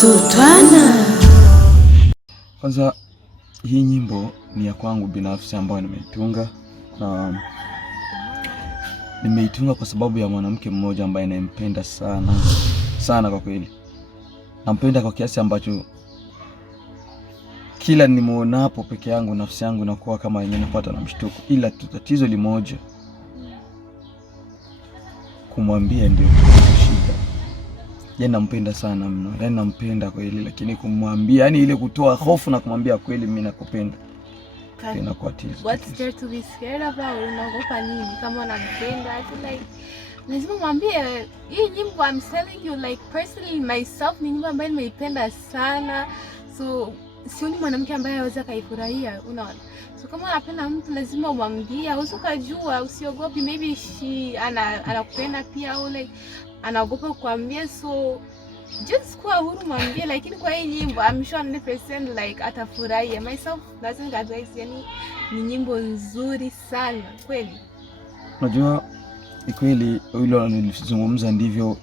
Sultana. Kwanza hii nyimbo ni ya kwangu binafsi ambayo nimeitunga, na nimeitunga kwa sababu ya mwanamke mmoja ambaye nampenda sana sana. Kwa kweli nampenda kwa kiasi ambacho kila nimuonapo peke yangu nafsi yangu inakuwa kama yenyewe napata na mshtuko, ila tatizo limoja, kumwambia ndio shida. Yeye nampenda sana mno, yaani nampenda kweli, lakini kumwambia, yani ile kutoa hofu na kumwambia kweli mimi nakupenda inakuwa tatizo. What's there to be scared about? Unaogopa nini? Kama unampenda, I feel like lazima mwambie. Hii nyimbo, I'm telling you, like personally myself, ni nyimbo ambayo nimeipenda sana, so sioni mwanamke ambaye anaweza kaifurahia, unaona? So kama unapenda mtu lazima umwambie, usikajua, usiogopi, maybe anakupenda pia, au like anaogopa kuambia, so just kuwa huru mwambie. Lakini kwa hii nyimbo I'm sure 100% like atafurahia. Myself lazima advice, yani ni nyimbo nzuri sana kweli. Unajua kweli hilo nilizungumza ndivyo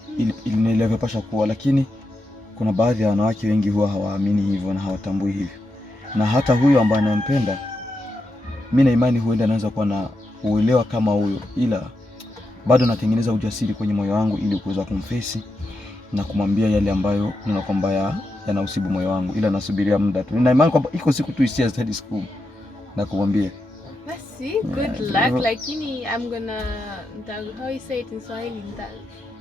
ilivyopaswa kuwa, lakini kuna baadhi ya wanawake wengi huwa hawaamini hivyo na hawatambui hivyo. Na hata huyo ambaye anampenda, mimi na imani huenda anaweza kuwa na uelewa kama huyo, ila bado natengeneza ujasiri kwenye moyo wangu ili kuweza kumfesi na kumwambia yale ambayo nina kwamba yanausibu moyo wangu, ila nasubiria muda tu. Nina imani kwamba iko siku tu isia hadi siku na kumwambia. Let's see, good luck. Lakini I'm gonna how you say it in Swahili,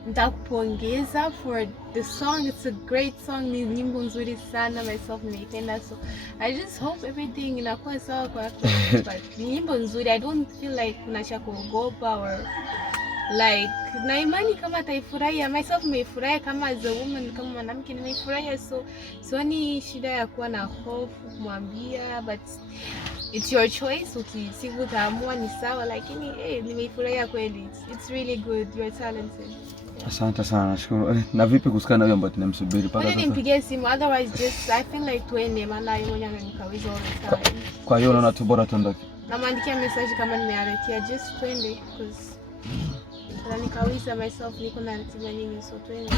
nitakupongeza for the song. It's a great song, ni nyimbo nzuri sana, myself nimeipenda, so I just hope everything inakuwa sawa kwako. But ni nyimbo nzuri, I don't feel like kuna cha kuogopa or like, na imani kama ataifurahia. Myself nimeifurahia kama as a woman, kama mwanamke nimeifurahia, so sioni shida ya kuwa na hofu kumwambia, but it's your choice. Siku utaamua ni sawa, lakini nimeifurahia kweli. It's really good, you're talented. Yeah. Asante sana, nashukuru. Na vipi kusikana na huyo ambaye tunamsubiri paka sasa? Nimpigie simu, otherwise just I feel like tuende, maana yeye mwenyewe ananikawiza all the time. Kwa hiyo unaona tu bora tuondoke. Namwandikia message kama nimearekia, just twende because nikawisa myself, niko na ratiba nyingi, so twende.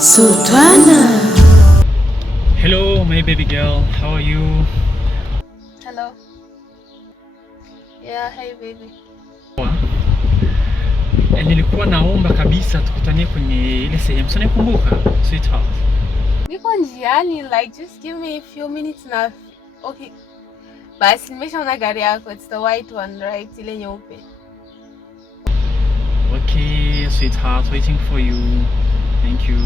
Sultana. Hello my baby girl, how are you? Hello. Yeah, hey baby. Nilikuwa naomba kabisa tukutanie kwenye ile sehemu. Sio nakumbuka, sweetheart. Niko njiani, like just give me a few minutes na okay. Basi nimeshaona gari yako, it's the white one, right? Ile nyeupe. Okay, sweetheart, waiting for you. Thank you.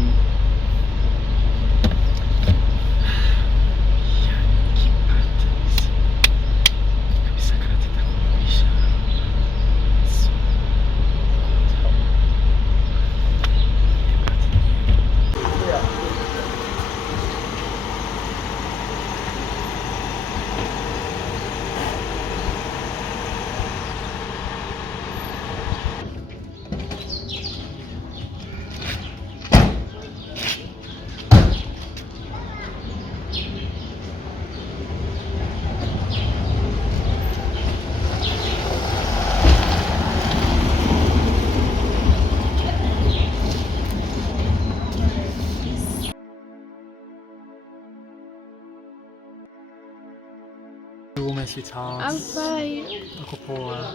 I'm fine. Uko poa?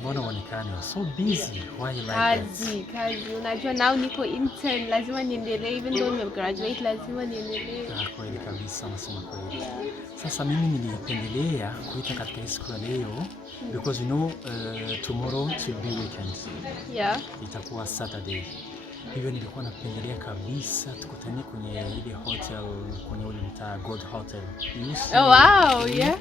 Mbona uonekane so busy? Why you like that? Kazi. Unajua now niko intern, lazima niendelee, even though nime graduate lazima niendelee. Kweli kabisa, nasema kweli. Sasa mimi nilipendelea kuita katika siku ya leo because you know tomorrow it will be weekend. Yeah. Itakuwa Saturday. Hivyo nilikuwa napendelea kabisa tukutane kwenye ile hotel, kwenye ule mtaa Gold Hotel. Oh wow, yeah.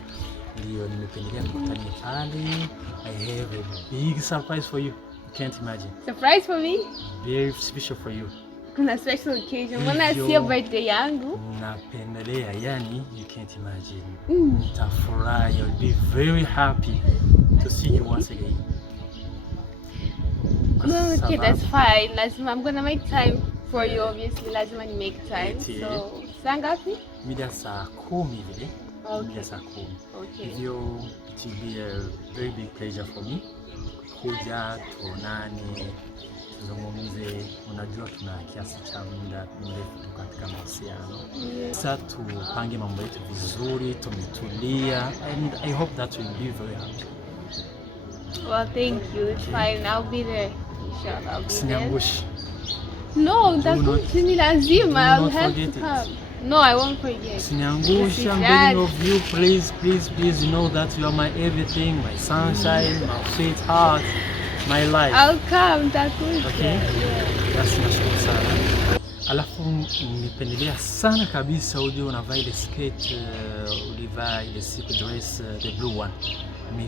Ndio nimependelea tukutane pale. I have a big surprise for you. You can't imagine. Surprise for me? Very special for you. Kuna special occasion. Mbona sio birthday yangu? Napendelea, yani you can't imagine. Nitafurahi, I'll be very happy to see you once again. No, okay, that's fine. Lazima, I'm gonna make time for you, obviously. Lazima ni make time. So, saa ngapi? Mida saa 10 vile. Okay. Mida saa 10. Okay. Hivyo it will be a very big pleasure for me kuja tuonane, tuzungumze. Unajua tuna kiasi cha muda mrefu katika mahusiano. Sasa tupange mambo yetu vizuri, tumetulia, and I hope that will be very happy. Well, thank you. It's fine. I'll be there. Inshallah, I'll be Usiniangushe. No, that's ni lazima. I'll have to come. No, I won't forget. Usiniangushe. I'm begging of you, please, please, please. You know that you are my everything, my sunshine, my sweetheart, my life. I'll come. Takuja. Okay? Basi nashukuru sana. Alafu nipendelea sana kabisa uje unavaa ile skirt, ulivaa ile siku dress, the blue one.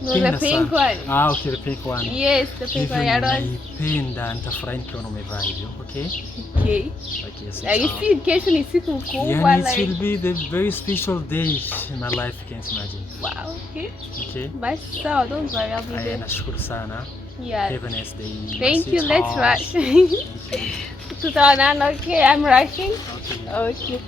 No, the pink one. Ah, okay, the pink one. Yes, the pink one. Naipenda, nitafurahi nikiona umevaa hivyo, okay? Okay. Okay, so you see, kesho ni siku kubwa, yeah, it will be the very special day in my life, you can't imagine. Wow, okay. Okay. But so, don't worry, I'll be there. Nashukuru sana. Yeah. Have a nice day. Thank you, let's rush. Tutaonana, okay? I'm rushing. Okay.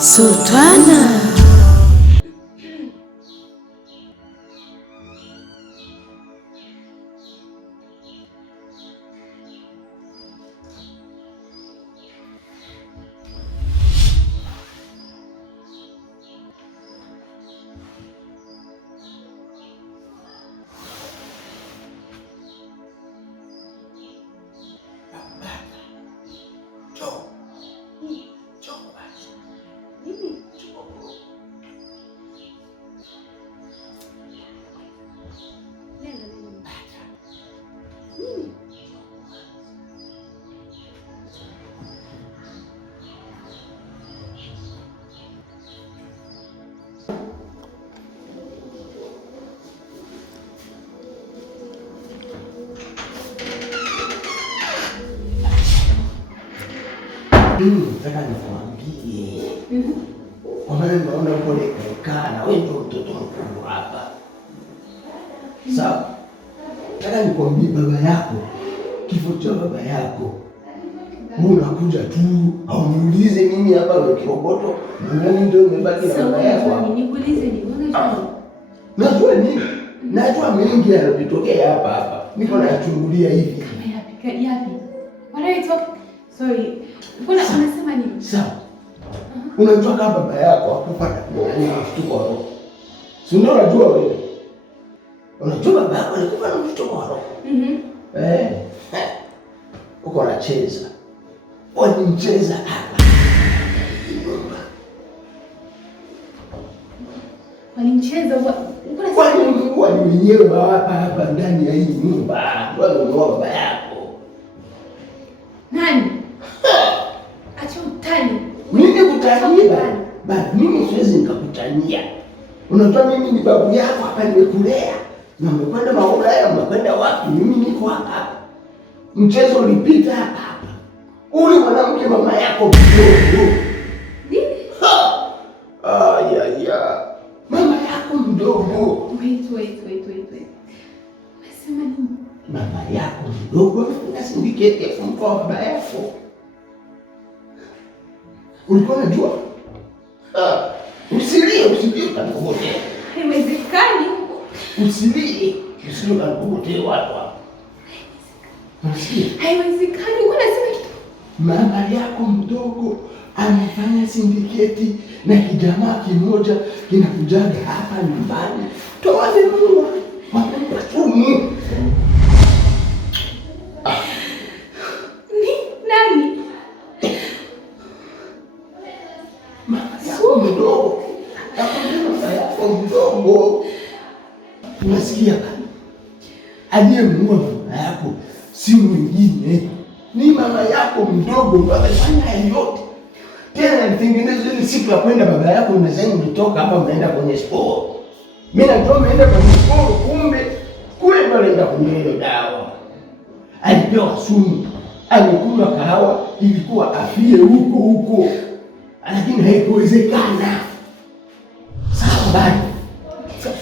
Sultana. Nataka nikwambie kwa maana naona uko lekaa na wewe ndio mtoto mkubwa hapa. Sawa. Nataka nikwambie baba yako, kifo cha baba yako. Wewe unakuja tu, hauniulize mimi hapa wewe kiroboto, nani ndio umebaki na baba yako? Sawa, nikuulize ni unajua? Najua nini? Najua mengi yanatokea hapa hapa. Niko nachungulia hivi. Kama yapi? What are you talking? Sorry. Mbona unasema nini? Sawa. Unajua kama baba yako hakupata nani mshtuko wa roho. Si ndio unajua wewe? Unajua baba yako alikuwa na mshtuko wa roho. Uko unacheza. Walimcheza hapa. Walimcheza wali wenyewe hapa ndani ya hii nyumba. Wale baba yako. Nani? Acha utani. Mimi kutania. Baba, mimi siwezi nikakutania. Unajua mimi ni babu yako hapa nimekulea. Na umekwenda Maulaya, umekwenda wapi? Mimi niko hapa. Mchezo ulipita hapa. Ule mwanamke mama yako mdogo. Nini? Ya. Mama yako mdogo. Wait. Unasema nini? Mama yako mdogo na sindiketi ya kumtoa baba yako. Ulikuwa unajua? Usilie utanipotea. Haiwezekani. Usilie utanipotea watu hapa. Haiwezekani. Unasema kitu. Mama yako mdogo amefanya sindiketi na kijamaa kimoja kinakujaga hapa nyumbani. Toane mua. Wapenda tumu. Ni nani? Mama yako mdogo. Mama yako mdogo. Unasikia? Aliyemuua mama yako si mwingine, ni mama yako mdogo. Amefanya yote. Tena nitengeneze ile siku ya kwenda baba yako unasema mtoka hapa mnaenda kwenye store. Mimi natoa mnaenda kwenye store, kumbe kule ndo anaenda kwenye ile dawa. Alipewa sumu. Alikunywa kahawa ilikuwa afie huko. Lakini haikuwezekana. Sawa bali.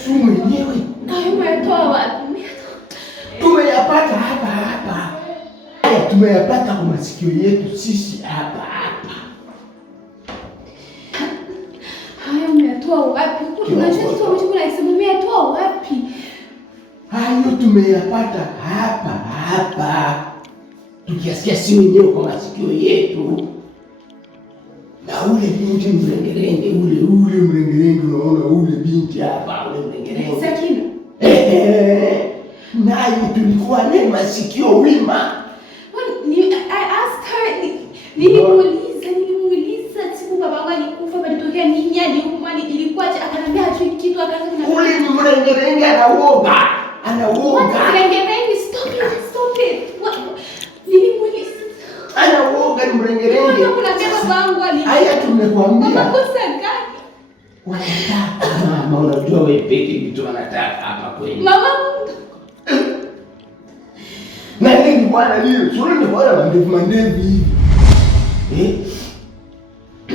Sumu yenyewe Umetoa wapi? tumeyapata hapa. tumeyapata kwa masikio yetu sisi hapa hapa. Haya umeyatoa wapi? Kuna kitu ambacho unasema umeyatoa wapi? Hayo tumeyapata hapa hapa. Tukiasikia si wenyewe kwa masikio yetu. Na ule binti mrengerenge, ule mrengerenge, unaona ule binti hapa, ule mrengerenge. Sakina. Naye tulikuwa naye masikio wima. I asked her, nilimuuliza siku babangu alikufa palitokea nini, aliumwa, ilikuwaje, akaniambia hajui kitu, akasema ule ni mrengerenge anaoga. Mrengerenge, stop it. Nilimuuliza. Anaoga ni mrengerenge. Haya tumekwambia. Makosa gani? Wanataka mama, unajua wewe peke vitu wanataka hapa kweli. Mama. Na nini bwana leo? Sio ni bwana mandevu hivi.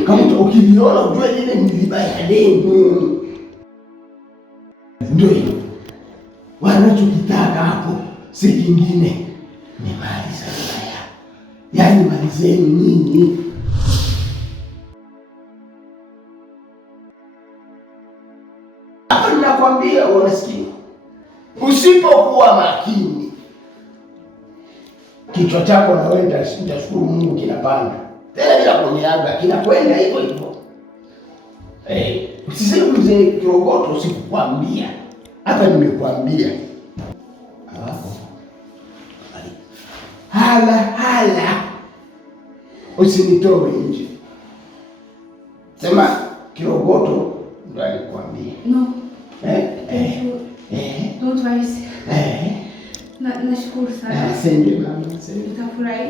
Kama ukiliona ujue ile ni vibaya dengu. Ndio hiyo. Wanachokitaka hapo si kingine. Ni mali sasa. Yaani mali zenu nyinyi. Hapa ninakwambia unasikia. Usipokuwa makini, kichwa chako na wewe nitashukuru Mungu kinapanda. Tena bila kuniaga kinakwenda hivyo hivyo. Usiseme mzee kirogoto usikukwambia. Hapa nimekwambia. Hala. Usinitoe nje. Sema kirogoto ndo alikwambia. No. Don't worry. Nashukuru sana. Asante mama, asante. Nitafurahi.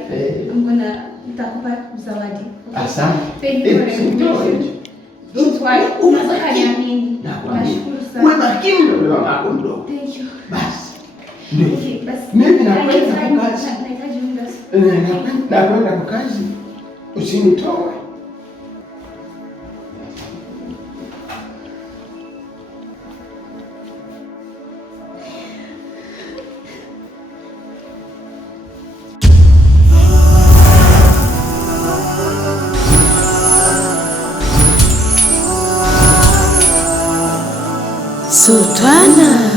Nitakupa zawadi. Asante. Thank you very much. Don't worry. Unataka niamini. Nashukuru sana. Wewe makini ndio mama yako mdogo. Thank you. Basi. Okay, basi. Mimi nakwenda kwa kazi. Nahitaji muda. Nakwenda kwa kazi. Usinitoe. Sultana.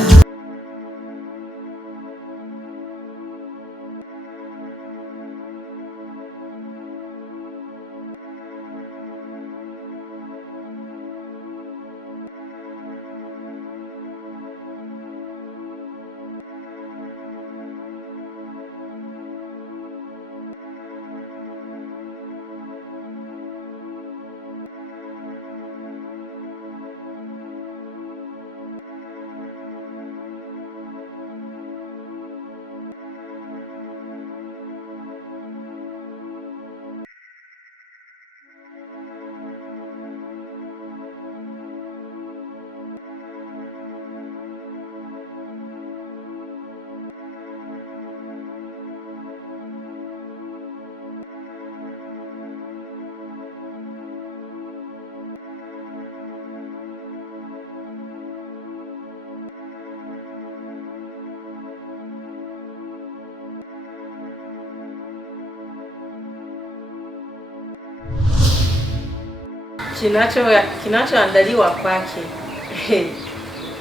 Kinachoandaliwa kwake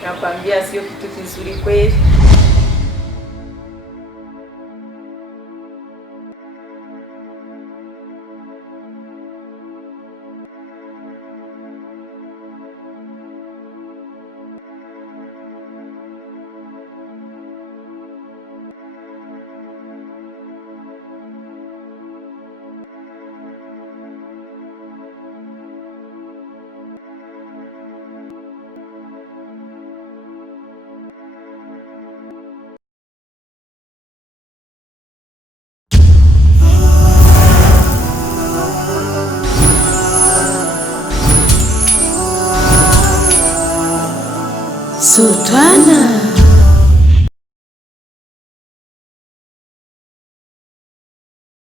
nakwambia sio kitu kizuri kweli. Sultana.